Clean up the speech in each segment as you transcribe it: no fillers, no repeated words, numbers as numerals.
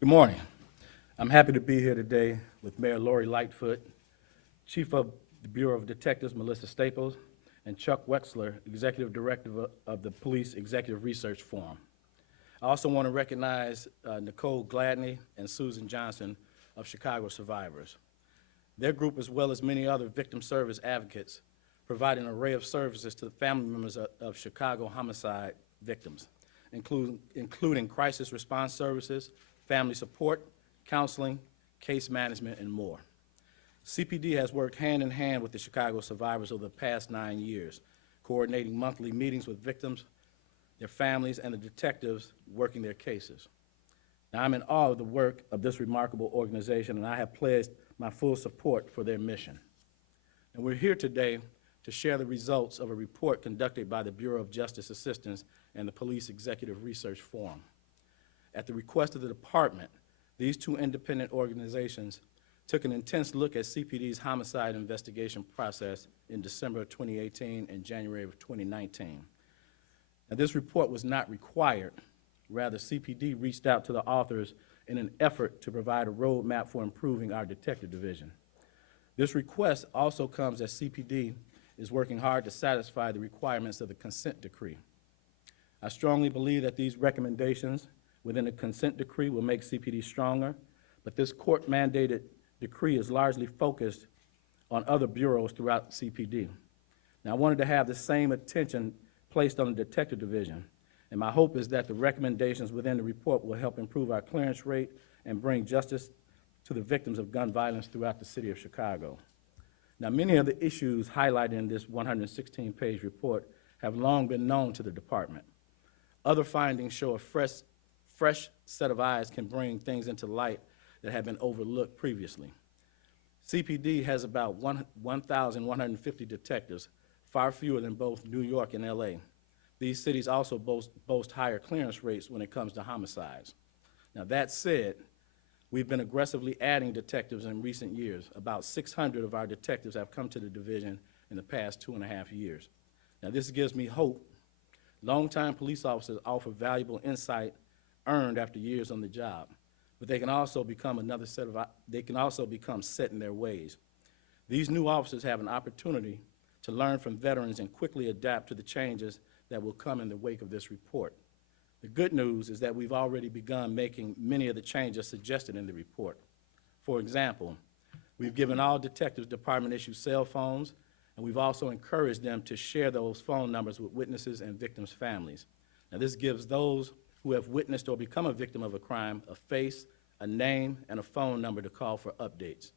Good morning. I'm happy to be here today with Mayor Lori Lightfoot, Chief of the Bureau of Detectives Melissa Staples, and Chuck Wexler, Executive Director of the Police Executive Research Forum. I also want to recognize Nicole Gladney and Susan Johnson of Chicago Survivors. Their group, as well as many other victim service advocates, provide an array of services to the family members of Chicago homicide victims, including crisis response services, family support, counseling, case management, and more. CPD has worked hand in hand with the Chicago survivors over the past 9 years, coordinating monthly meetings with victims, their families, and the detectives working their cases. Now, I'm in awe of the work of this remarkable organization, and I have pledged my full support for their mission. And we're here today to share the results of a report conducted by the Bureau of Justice Assistance and the Police Executive Research Forum. At the request of the department, these two independent organizations took an intense look at CPD's homicide investigation process in December of 2018 and January of 2019. Now, this report was not required. Rather, CPD reached out to the authors in an effort to provide a roadmap for improving our detective division. This request also comes as CPD is working hard to satisfy the requirements of the consent decree. I strongly believe that these recommendations within the consent decree will make CPD stronger, but this court-mandated decree is largely focused on other bureaus throughout CPD. Now, I wanted to have the same attention placed on the detective division, and my hope is that the recommendations within the report will help improve our clearance rate and bring justice to the victims of gun violence throughout the city of Chicago. Now, many of the issues highlighted in this 116-page report have long been known to the department. Other findings show a fresh set of eyes can bring things into light that have been overlooked previously. CPD has about 1,150 detectives, far fewer than both New York and LA. These cities also boast higher clearance rates when it comes to homicides. Now, that said, we've been aggressively adding detectives in recent years. About 600 of our detectives have come to the division in the past 2.5 years. Now, this gives me hope. Longtime police officers offer valuable insight earned after years on the job, but they can also become set in their ways. These new officers have an opportunity to learn from veterans and quickly adapt to the changes that will come in the wake of this report. The good news is that we've already begun making many of the changes suggested in the report. For example, we've given all detectives department-issued cell phones, and we've also encouraged them to share those phone numbers with witnesses and victims' families. Now, this gives those who have witnessed or become a victim of a crime a face, a name, and a phone number to call for updates.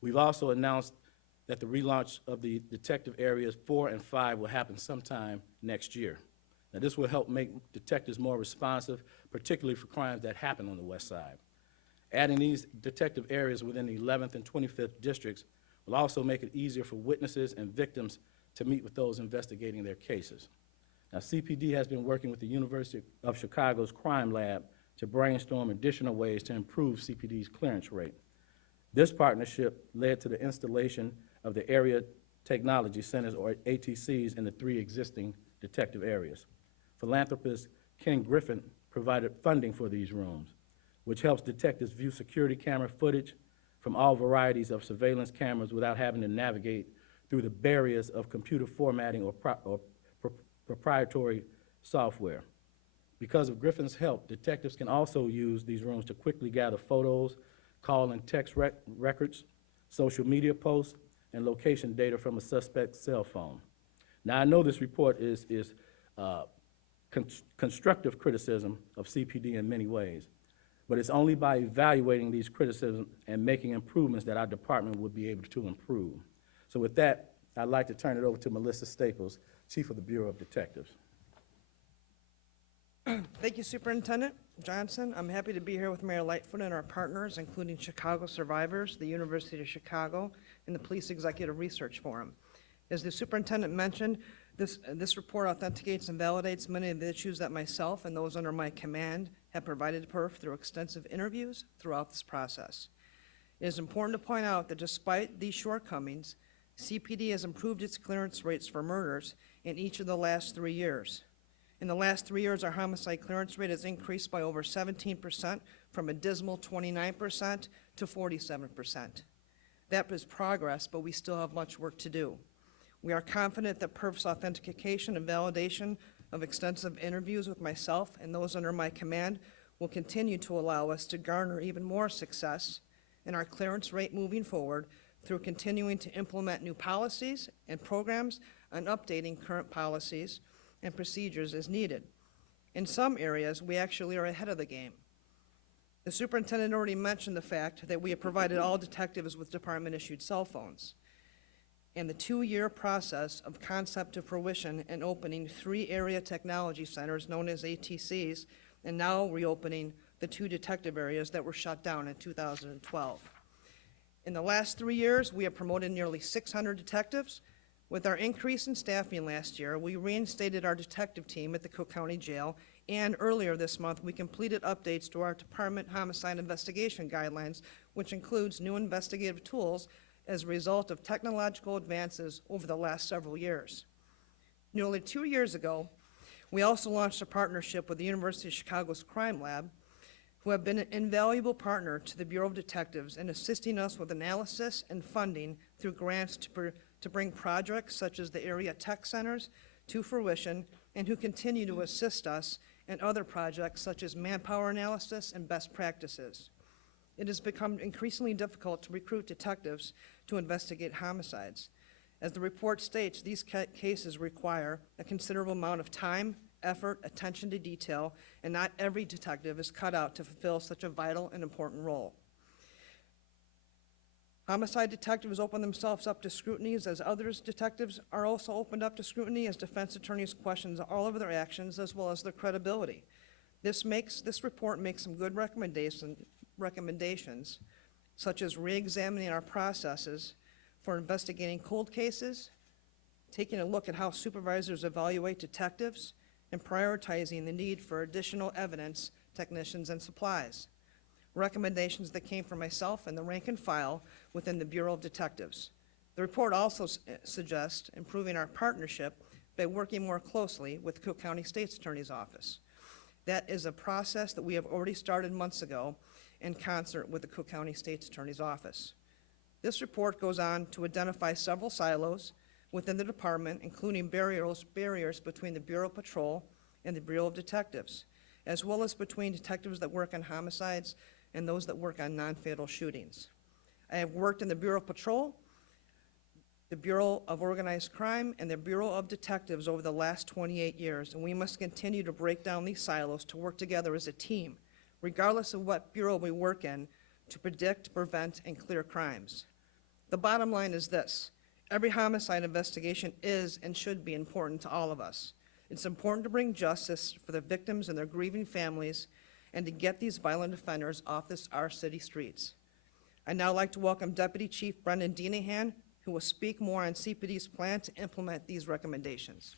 We've also announced that the relaunch of the detective areas 4 and 5 will happen sometime next year. Now, this will help make detectives more responsive, particularly for crimes that happen on the west side. Adding these detective areas within the 11th and 25th districts will also make it easier for witnesses and victims to meet with those investigating their cases. Now, CPD has been working with the University of Chicago's Crime Lab to brainstorm additional ways to improve CPD's clearance rate. This partnership led to the installation of the Area Technology Centers, or ATCs, in the 3 existing detective areas. Philanthropist Ken Griffin provided funding for these rooms, which helps detectives view security camera footage from all varieties of surveillance cameras without having to navigate through the barriers of computer formatting or proprietary software. Because of Griffin's help, detectives can also use these rooms to quickly gather photos, call and text records, social media posts, and location data from a suspect's cell phone. Now, I know this report is constructive criticism of CPD in many ways, but it's only by evaluating these criticisms and making improvements that our department will be able to improve. So with that, I'd like to turn it over to Melissa Staples, Chief of the Bureau of Detectives. Thank you, Superintendent Johnson. I'm happy to be here with Mayor Lightfoot and our partners, including Chicago Survivors, the University of Chicago, and the Police Executive Research Forum. As the superintendent mentioned, this report authenticates and validates many of the issues that myself and those under my command have provided PERF through extensive interviews throughout this process. It is important to point out that despite these shortcomings, CPD has improved its clearance rates for murders in each of the last 3 years. In the last 3 years, our homicide clearance rate has increased by over 17%, from a dismal 29% to 47%. That is progress, but we still have much work to do. We are confident that PERF's authentication and validation of extensive interviews with myself and those under my command will continue to allow us to garner even more success in our clearance rate moving forward through continuing to implement new policies and programs and updating current policies and procedures as needed. In some areas, we actually are ahead of the game. The superintendent already mentioned the fact that we have provided all detectives with department-issued cell phones. And the 2-year process of concept to fruition and opening 3 area technology centers known as ATCs, and now reopening the 2 detective areas that were shut down in 2012. In the last 3 years, we have promoted nearly 600 detectives. With our increase in staffing last year, we reinstated our detective team at the Cook County Jail, and earlier this month, we completed updates to our department homicide investigation guidelines, which includes new investigative tools as a result of technological advances over the last several years. Nearly 2 years ago, we also launched a partnership with the University of Chicago's Crime Lab, who have been an invaluable partner to the Bureau of Detectives in assisting us with analysis and funding through grants to bring projects such as the area tech centers to fruition, and who continue to assist us in other projects such as manpower analysis and best practices. It has become increasingly difficult to recruit detectives to investigate homicides. As the report states, these cases require a considerable amount of time, effort, attention to detail, and not every detective is cut out to fulfill such a vital and important role. Homicide detectives open themselves up to scrutiny as others detectives are also opened up to scrutiny as defense attorneys question all of their actions as well as their credibility. This report makes some good recommendations, such as re-examining our processes for investigating cold cases, taking a look at how supervisors evaluate detectives, and prioritizing the need for additional evidence, technicians, and supplies. Recommendations that came from myself and the rank and file within the Bureau of Detectives. The report also suggests improving our partnership by working more closely with Cook County State's Attorney's Office. That is a process that we have already started months ago in concert with the Cook County State's Attorney's Office. This report goes on to identify several silos within the department, including barriers between the Bureau of Patrol and the Bureau of Detectives, as well as between detectives that work on homicides and those that work on non-fatal shootings. I have worked in the Bureau of Patrol, the Bureau of Organized Crime, and the Bureau of Detectives over the last 28 years, and we must continue to break down these silos to work together as a team, regardless of what bureau we work in, to predict, prevent, and clear crimes. The bottom line is this: every homicide investigation is and should be important to all of us. It's important to bring justice for the victims and their grieving families and to get these violent offenders off our city streets. I'd now like to welcome Deputy Chief Brendan Denahan, who will speak more on CPD's plan to implement these recommendations.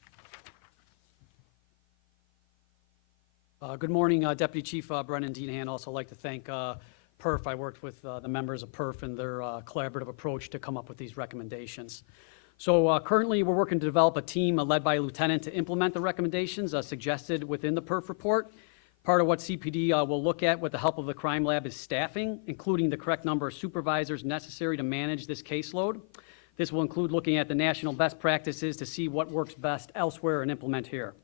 Good morning, Deputy Chief Brendan Denahan. Also like to thank PERF. I worked with the members of PERF and their collaborative approach to come up with these recommendations. So currently we're working to develop a team led by a lieutenant to implement the recommendations suggested within the PERF report. Part of what CPD will look at with the help of the Crime Lab is staffing, including the correct number of supervisors necessary to manage this caseload. This will include looking at the national best practices to see what works best elsewhere and implement here.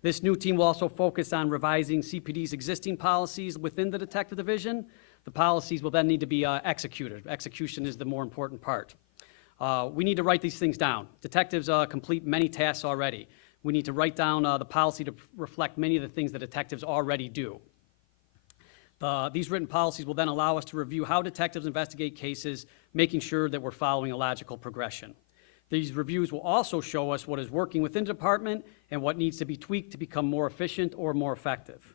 This new team will also focus on revising CPD's existing policies within the Detective Division. The policies will then need to be executed. Execution is the more important part. We need to write these things down. Detectives complete many tasks already. We need to write down the policy to reflect many of the things that detectives already do. These written policies will then allow us to review how detectives investigate cases, making sure that we're following a logical progression. These reviews will also show us what is working within the department and what needs to be tweaked to become more efficient or more effective.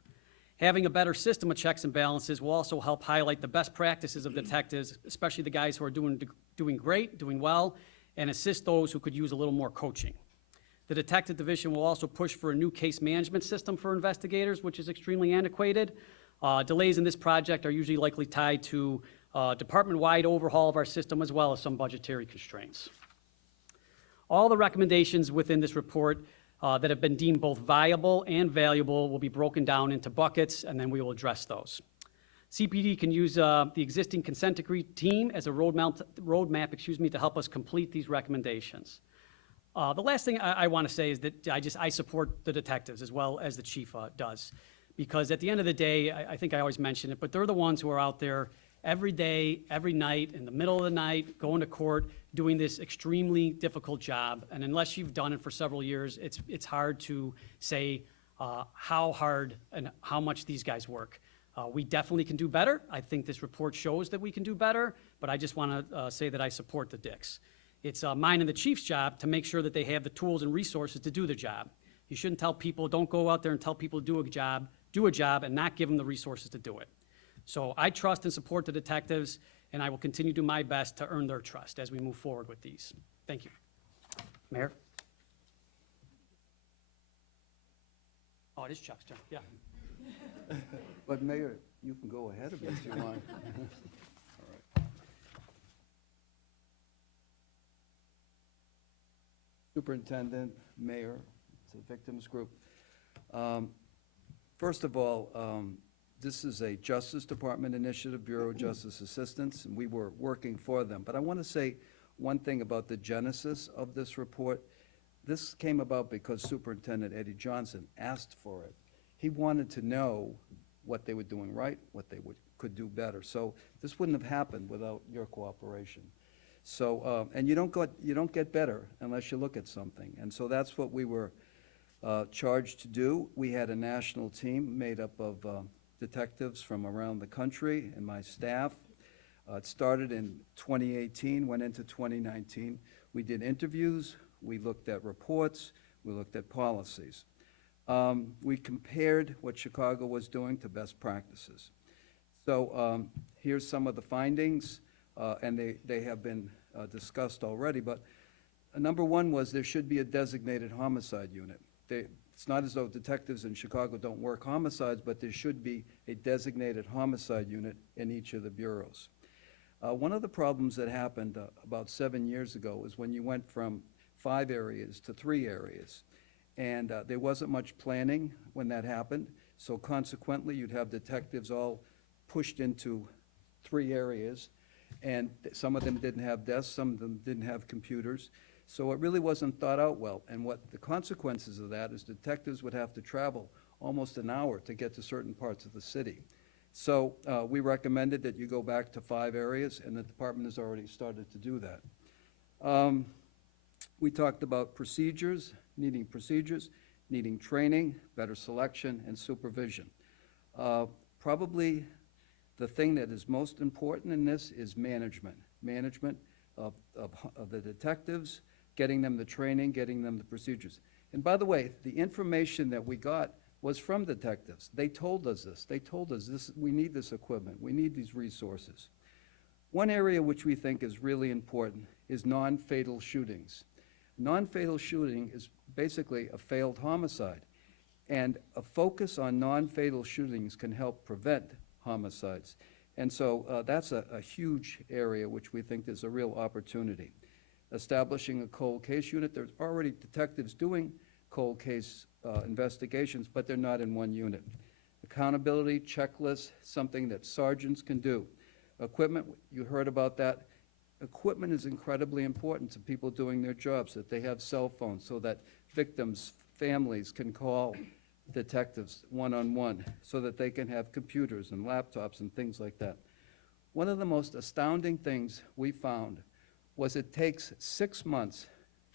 Having a better system of checks and balances will also help highlight the best practices of detectives, especially the guys who are doing great, doing well, and assist those who could use a little more coaching. The Detective Division will also push for a new case management system for investigators, which is extremely antiquated. Delays in this project are usually likely tied to department-wide overhaul of our system as well as some budgetary constraints. All the recommendations within this report that have been deemed both viable and valuable will be broken down into buckets, and then we will address those. CPD can use the existing consent decree team as a roadmap, to help us complete these recommendations. The last thing I want to say is that I support the detectives as well as the chief does, because at the end of the day, I think I always mention it, but they're the ones who are out there every day, every night, in the middle of the night, going to court, doing this extremely difficult job. And unless you've done it for several years, it's hard to say how hard and how much these guys work. We definitely can do better. I think this report shows that we can do better, but I just want to say that I support the Dicks. It's mine and the chief's job to make sure that they have the tools and resources to do the job. You shouldn't tell people, don't go out there and tell people to do a job and not give them the resources to do it. So I trust and support the detectives, and I will continue to do my best to earn their trust as we move forward with these. Thank you. Mayor? Oh, it is Chuck's turn, yeah. But Mayor, you can go ahead of me if you want. All right. Superintendent, Mayor, it's a victims group. First of all, this is a Justice Department initiative, Bureau of Justice Assistance, and we were working for them. But I want to say one thing about the genesis of this report. This came about because Superintendent Eddie Johnson asked for it. He wanted to know what they were doing right, what they could do better. So this wouldn't have happened without your cooperation. So, and you don't get better unless you look at something. And so that's what we were charged to do. We had a national team made up of detectives from around the country and my staff. It started in 2018, went into 2019. We did interviews, we looked at reports, we looked at policies. We compared what Chicago was doing to best practices. So here's some of the findings, and they have been discussed already, but number one was there should be a designated homicide unit. It's not as though detectives in Chicago don't work homicides, but there should be a designated homicide unit in each of the bureaus. One of the problems that happened about 7 years ago is when you went from 5 areas to 3 areas. And there wasn't much planning when that happened, so consequently, you'd have detectives all pushed into 3 areas, and some of them didn't have desks, some of them didn't have computers, so it really wasn't thought out well. And what the consequences of that is detectives would have to travel almost an hour to get to certain parts of the city. So we recommended that you go back to 5 areas, and the department has already started to do that. We talked about procedures, needing training, better selection, and supervision. Probably the thing that is most important in this is management. Management of the detectives, getting them the training, getting them the procedures. And by the way, the information that we got was from detectives. They told us this. They told us this, we need this equipment, we need these resources. One area which we think is really important is non-fatal shootings. Non-fatal shooting is basically a failed homicide, and a focus on non-fatal shootings can help prevent homicides. And so that's a huge area which we think there's a real opportunity. Establishing a cold case unit, there's already detectives doing cold case investigations, but they're not in one unit. Accountability checklists, something that sergeants can do. Equipment, you heard about that. Equipment is incredibly important to people doing their jobs, that they have cell phones so that victims, families can call detectives one-on-one, so that they can have computers and laptops and things like that. One of the most astounding things we found was it takes 6 months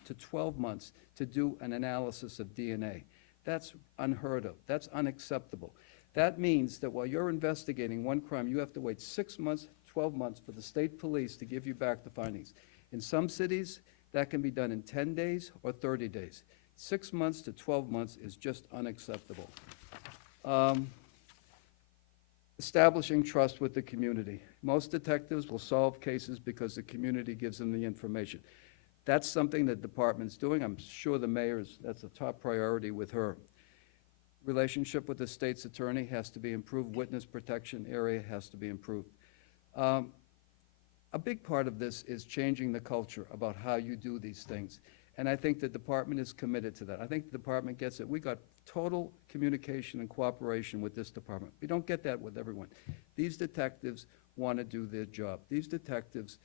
to 12 months to do an analysis of DNA. That's unheard of. That's unacceptable. That means that while you're investigating one crime, you have to wait 6 months, 12 months for the state police to give you back the findings. In some cities, that can be done in 10 days or 30 days. 6 months to 12 months is just unacceptable. Establishing trust with the community. Most detectives will solve cases because the community gives them the information. That's something the department's doing. I'm sure the mayor's, that's a top priority with her. Relationship with the state's attorney has to be improved. Witness protection area has to be improved. A big part of this is changing the culture about how you do these things. And I think the department is committed to that. I think the department gets it. We got total communication and cooperation with this department. We don't get that with everyone. These detectives want to do their job. These detectives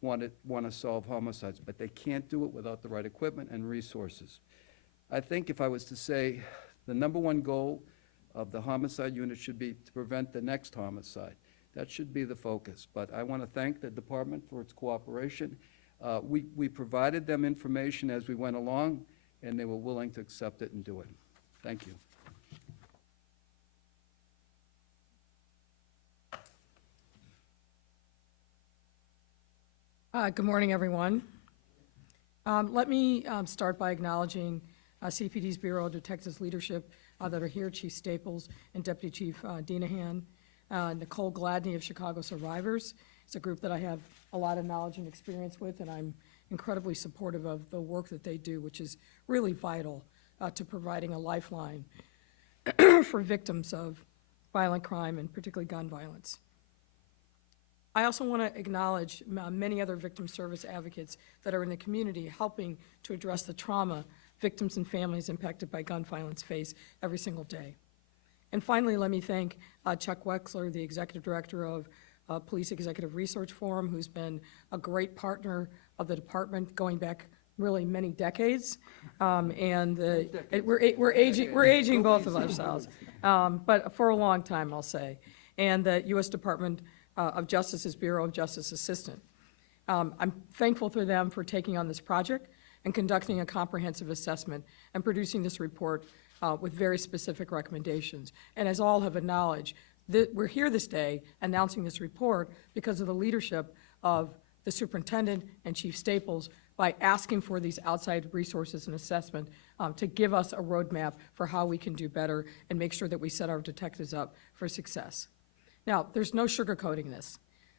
want to solve homicides, but they can't do it without the right equipment and resources. I think if I was to say the number one goal of the homicide unit should be to prevent the next homicide. That should be the focus. But I want to thank the department for its cooperation. We provided them information as we went along, and they were willing to accept it and do it. Thank you. Good morning, everyone. Let me start by acknowledging CPD's Bureau of Detectives leadership that are here, Chief Staples and Deputy Chief Dinahan, Nicole Gladney of Chicago Survivors. It's a group that I have a lot of knowledge and experience with, and I'm incredibly supportive of the work that they do, which is really vital to providing a lifeline for victims of violent crime and particularly gun violence. I also want to acknowledge many other victim service advocates that are in the community helping to address the trauma victims and families impacted by gun violence face every single day. And finally, let me thank Chuck Wexler, the Executive Director of Police Executive Research Forum, who's been a great partner of the department going back really many decades. We're aging both of ourselves, but for a long time, I'll say. And the U.S. Department of Justice's Bureau of Justice Assistant. I'm thankful to them for taking on this project and conducting a comprehensive assessment and producing this report with very specific recommendations. And as all have acknowledged, we're here this day announcing this report because of the leadership of the superintendent and Chief Staples by asking for these outside resources and assessment to give us a roadmap for how we can do better and make sure that we set our detectives up for success. Now, there's no sugarcoating this.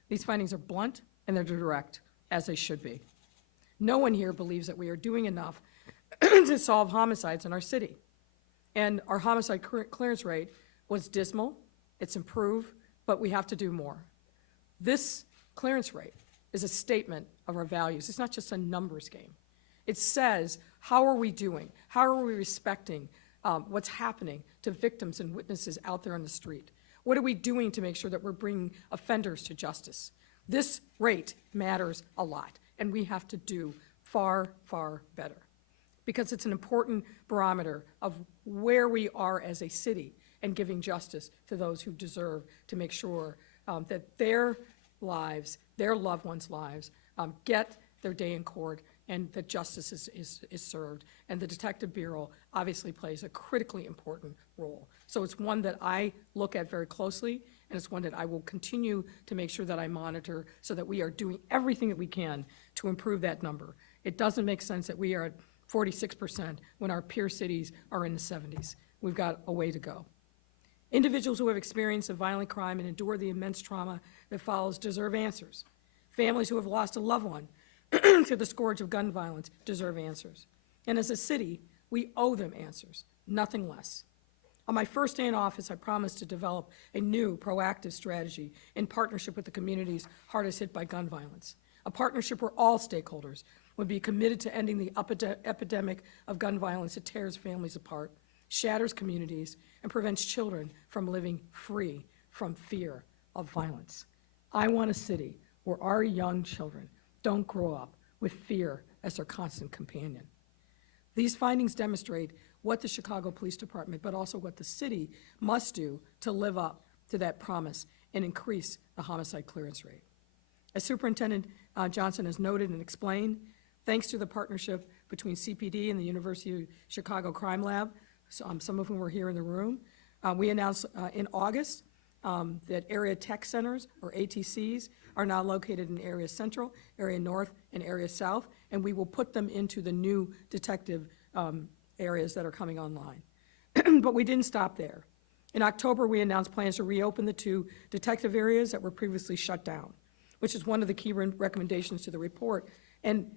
These findings are blunt and they're direct, as they should be. No one here believes that we are doing enough to solve homicides in our city. And our homicide clearance rate was dismal, it's improved, but we have to do more. This clearance rate is a statement of our values. It's not just a numbers game. It says, how are we doing? How are we respecting what's happening to victims and witnesses out there on the street? What are we doing to make sure that we're bringing offenders to justice? This rate matters a lot, and we have to do far, far better, because it's an important barometer of where we are as a city and giving justice to those who deserve to make sure that their lives, their loved ones' lives, get their day in court and that justice is served. And the Detective Bureau obviously plays a critically important role. So it's one that I look at very closely, and it's one that I will continue to make sure that I monitor so that we are doing everything that we can to improve that number. It doesn't make sense that we are at 46% when our peer cities are in the 70s. We've got a way to go. Individuals who have experienced a violent crime and endure the immense trauma that follows deserve answers. Families who have lost a loved one to the scourge of gun violence deserve answers. And as a city, we owe them answers, nothing less. On my first day in office, I promised to develop a new proactive strategy in partnership with the communities hardest hit by gun violence, a partnership where all stakeholders would be committed to ending the epidemic of gun violence that tears families apart, shatters communities, and prevents children from living free from fear of violence. I want a city where our young children don't grow up with fear as their constant companion. These findings demonstrate what the Chicago Police Department, but also what the city must do to live up to that promise and increase the homicide clearance rate. As Superintendent Johnson has noted and explained, thanks to the partnership between CPD and the University of Chicago Crime Lab, some of whom are here in the room, we announced in August that area tech centers, or ATCs, are now located in Area Central, Area North, and Area South, and we will put them into the new detective areas that are coming online. But we didn't stop there. In October, we announced plans to reopen the 2 detective areas that were previously shut down, which is one of the key recommendations to the report, and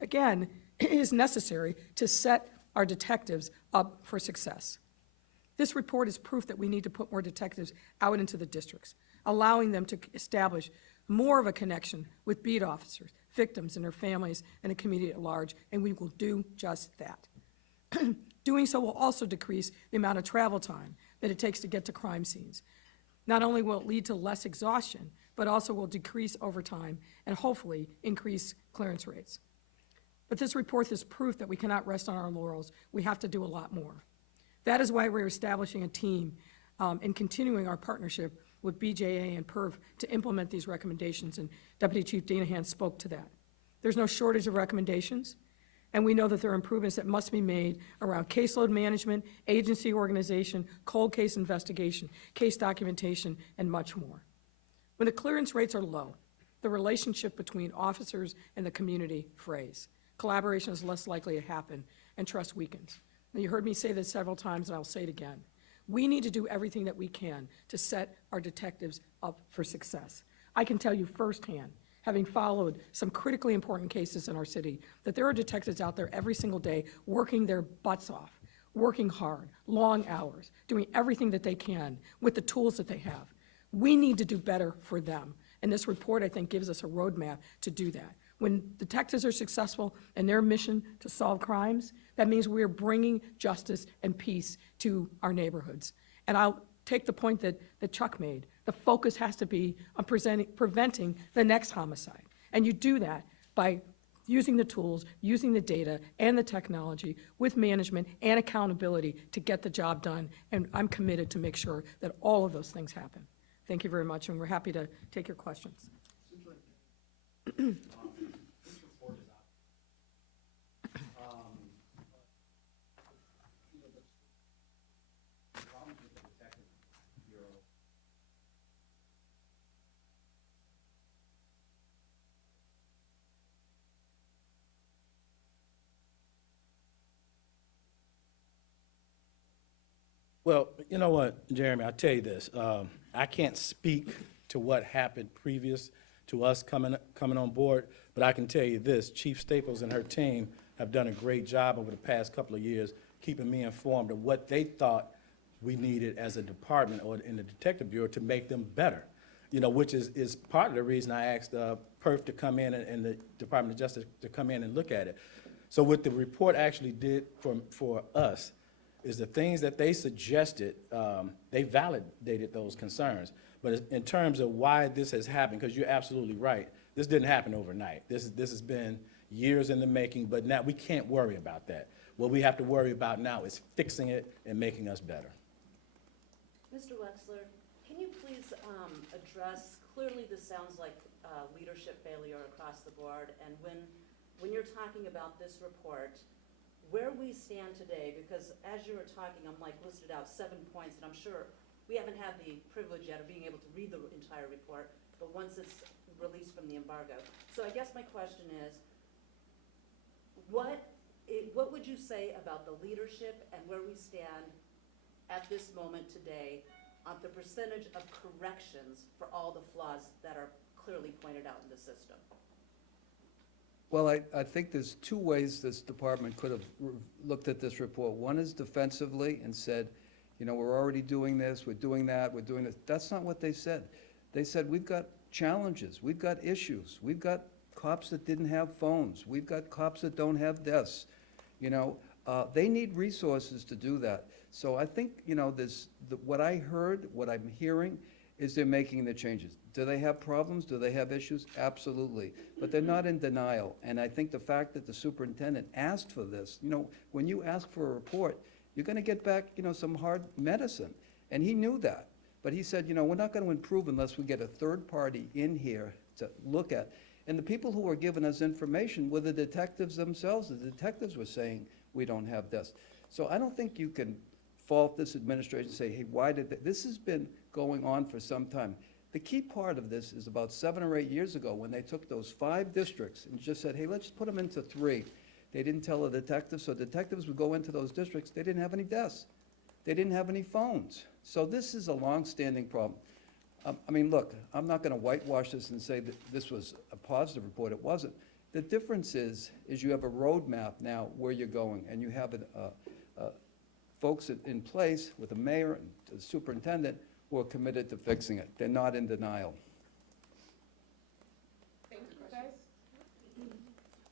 again, is necessary to set our detectives up for success. This report is proof that we need to put more detectives out into the districts, allowing them to establish more of a connection with beat officers, victims and their families, and the community at large, and we will do just that. Doing so will also decrease the amount of travel time that it takes to get to crime scenes. Not only will it lead to less exhaustion, but also will decrease overtime and hopefully increase clearance rates. But this report is proof that we cannot rest on our laurels. We have to do a lot more. That is why we're establishing a team and continuing our partnership with BJA and PERF to implement these recommendations, and Deputy Chief Dinahan spoke to that. There's no shortage of recommendations, and we know that there are improvements that must be made around caseload management, agency organization, cold case investigation, case documentation, and much more. When the clearance rates are low, the relationship between officers and the community frays. Collaboration is less likely to happen, and trust weakens. Now, you heard me say this several times, and I'll say it again. We need to do everything that we can to set our detectives up for success. I can tell you firsthand, having followed some critically important cases in our city, that there are detectives out there every single day working their butts off, working hard, long hours, doing everything that they can with the tools that they have. We need to do better for them, and this report, I think, gives us a roadmap to do that. When detectives are successful in their mission to solve crimes, that means we are bringing justice and peace to our neighborhoods. And I'll take the point that Chuck made. The focus has to be on preventing the next homicide. And you do that by using the tools, using the data and the technology with management and accountability to get the job done. And I'm committed to make sure that all of those things happen. Thank you very much, and we're happy to take your questions. Well, you know what, Jeremy, I'll tell you this. I can't speak to what happened previous to us coming on board, but I can tell you this, Chief Staples and her team have done a great job over the past couple of years keeping me informed of what they thought we needed as a department or in the Detective Bureau to make them better, you know, which is part of the reason I asked PERF to come in and the Department of Justice to come in and look at it. So what the report actually did for us is the things that they suggested, they validated those concerns. But in terms of why this has happened, because you're absolutely right, this didn't happen overnight. This has been years in the making, but now we can't worry about that. What we have to worry about now is fixing it and making us better. Mr. Wexler, can you please address, clearly this sounds like leadership failure across the board, and when you're talking about this report, where we stand today, because as you were talking, I'm like listed out 7 points, and I'm sure we haven't had the privilege yet of being able to read the entire report, but once it's released from the embargo. So I guess my question is, what would you say about the leadership and where we stand at this moment today on the percentage of corrections for all the flaws that are clearly pointed out in the system? Well, I think there's two ways this department could have looked at this report. One is defensively and said, you know, we're already doing this, we're doing that, we're doing this. That's not what they said. They said, we've got challenges, we've got issues, we've got cops that didn't have phones, we've got cops that don't have desks. You know, they need resources to do that. So I think, you know, what I heard, what I'm hearing, is they're making the changes. Do they have problems? Do they have issues? Absolutely. But they're not in denial. And I think the fact that the superintendent asked for this, you know, when you ask for a report, you're going to get back, you know, some hard medicine. And he knew that. But he said, you know, we're not going to improve unless we get a third party in here to look at. And the people who were giving us information were the detectives themselves. The detectives were saying, we don't have this. So I don't think you can fault this administration and say, hey, why did they? This has been going on for some time. The key part of this is about 7 or 8 years ago when they took those 5 districts and just said, hey, let's put them into 3. They didn't tell the detectives, so detectives would go into those districts. They didn't have any desks. They didn't have any phones. So this is a long-standing problem. I mean, look, I'm not going to whitewash this and say that this was a positive report. It wasn't. The difference is you have a roadmap now where you're going, and you have folks in place with the mayor and the superintendent who are committed to fixing it. They're not in denial.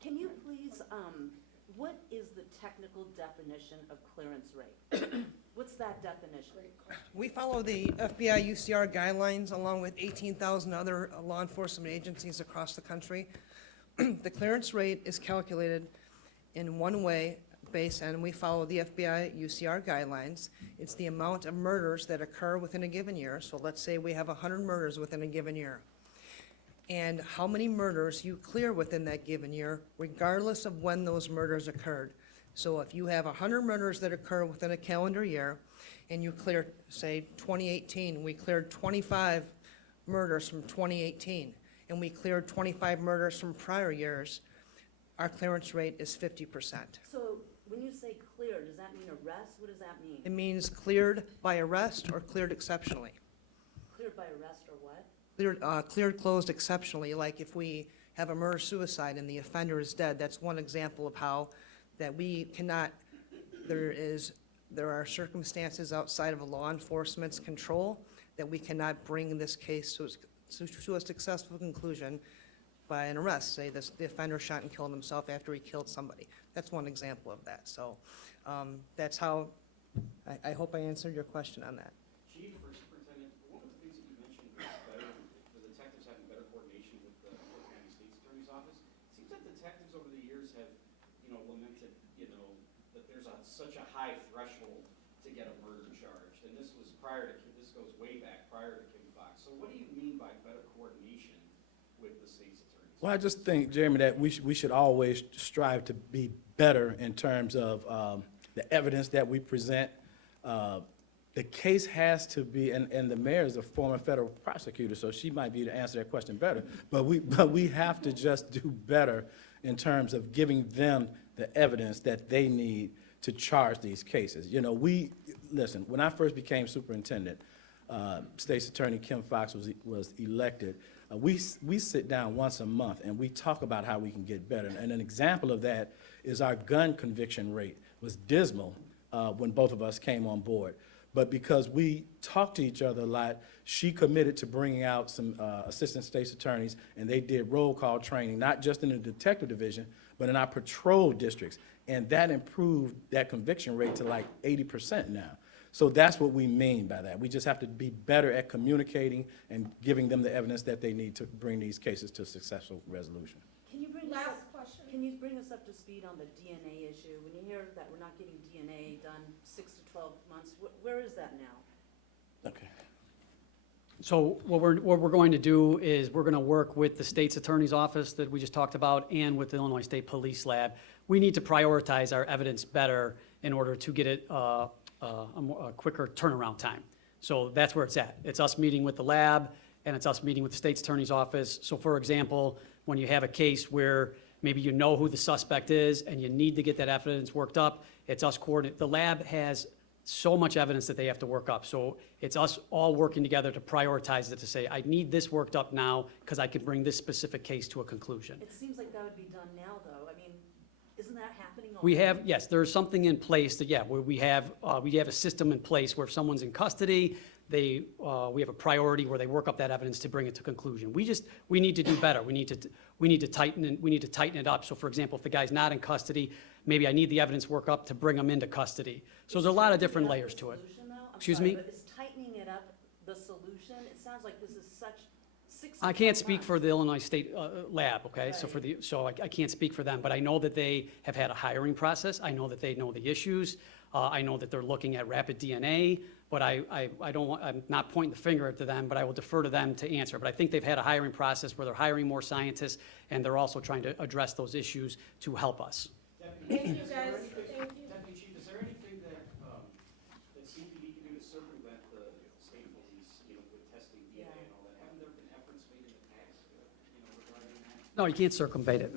Can you please, what is the technical definition of clearance rate? What's that definition? We follow the FBI UCR guidelines along with 18,000 other law enforcement agencies across the country. The clearance rate is calculated in one way based on, we follow the FBI UCR guidelines. It's the amount of murders that occur within a given year. So let's say we have 100 murders within a given year. And how many murders you clear within that given year, regardless of when those murders occurred. So if you have 100 murders that occur within a calendar year, and you clear, say, 2018, we cleared 25 murders from 2018, and we cleared 25 murders from prior years, our clearance rate is 50%. So when you say clear, does that mean arrest? What does that mean? It means cleared by arrest or cleared exceptionally. Cleared by arrest or what? Cleared, closed exceptionally, like if we have a murder-suicide and the offender is dead, that's one example of how that we cannot, there are circumstances outside of a law enforcement's control that we cannot bring this case to a successful conclusion by an arrest. Say the offender shot and killed himself after he killed somebody. That's one example of that. So that's how, I hope I answered your question on that. Chief or Superintendent, one of the things that you mentioned was better, the detectives having better coordination with the Cook County State's Attorney's Office. Seems like detectives over the years have, lamented, that there's such a high threshold to get a murder charged. And this was this goes way back, prior to Kim Fox. So what do you mean by better coordination with the state's attorneys? Well, I just think, Jeremy, that we should always strive to be better in terms of the evidence that we present. The case has to be, and the mayor is a former federal prosecutor, so she might be able to answer that question better. But we have to just do better in terms of giving them the evidence that they need to charge these cases. Listen, when I first became superintendent, State's Attorney Kim Fox was elected. We sit down once a month and we talk about how we can get better. And an example of that is our gun conviction rate was dismal when both of us came on board. But because we talked to each other a lot, she committed to bringing out some assistant state's attorneys, and they did roll call training, not just in the detective division, but in our patrol districts. And that improved that conviction rate to like 80% now. So that's what we mean by that. We just have to be better at communicating and giving them the evidence that they need to bring these cases to a successful resolution. Can you bring us up? Can you bring us up to speed on the DNA issue? When you hear that we're not getting DNA done 6 to 12 months, where is that now? Okay. So what we're going to do is we're going to work with the state's attorney's office that we just talked about and with the Illinois State Police Lab. We need to prioritize our evidence better in order to get it a quicker turnaround time. So that's where it's at. It's us meeting with the lab and it's us meeting with the state's attorney's office. So for example, when you have a case where maybe you know who the suspect is and you need to get that evidence worked up, it's us coordinating. The lab has so much evidence that they have to work up. So it's us all working together to prioritize it, to say, I need this worked up now because I can bring this specific case to a conclusion. It seems like that would be done now, though. I mean, isn't that happening already? We have, yes, there's something in place that, where we have a system in place where if someone's in custody, we have a priority where they work up that evidence to bring it to conclusion. We need to do better. We need to tighten it up. So for example, if the guy's not in custody, maybe I need the evidence work up to bring him into custody. So there's a lot of different layers to it. Excuse me? But is tightening it up the solution? It sounds like this is such 6 to I can't 12 speak months. for the Illinois State Lab, okay? So I can't speak for them, but I know that they have had a hiring process. I know that they know the issues. I know that they're looking at rapid DNA, but I'm not pointing the finger to them, but I will defer to them to answer. But I think they've had a hiring process where they're hiring more scientists, and they're also trying to address those issues to help us. Thank you, guys. Deputy Chief, is there anything that CPD can do to circumvent the state police, with testing DNA and all that? Haven't there been efforts made in the past, regarding that? No, you can't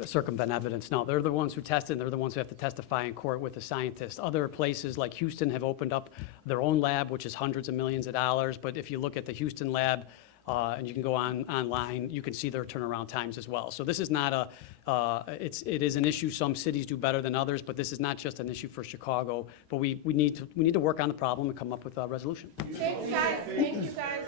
circumvent evidence. No, they're the ones who test it, and they're the ones who have to testify in court with the scientist. Other places like Houston have opened up their own lab, which is hundreds of millions of dollars. But if you look at the Houston lab, and you can go online, you can see their turnaround times as well. So this is not it is an issue some cities do better than others, but this is not just an issue for Chicago. But we need to work on the problem and come up with a resolution. Thanks, guys. Thank you, guys.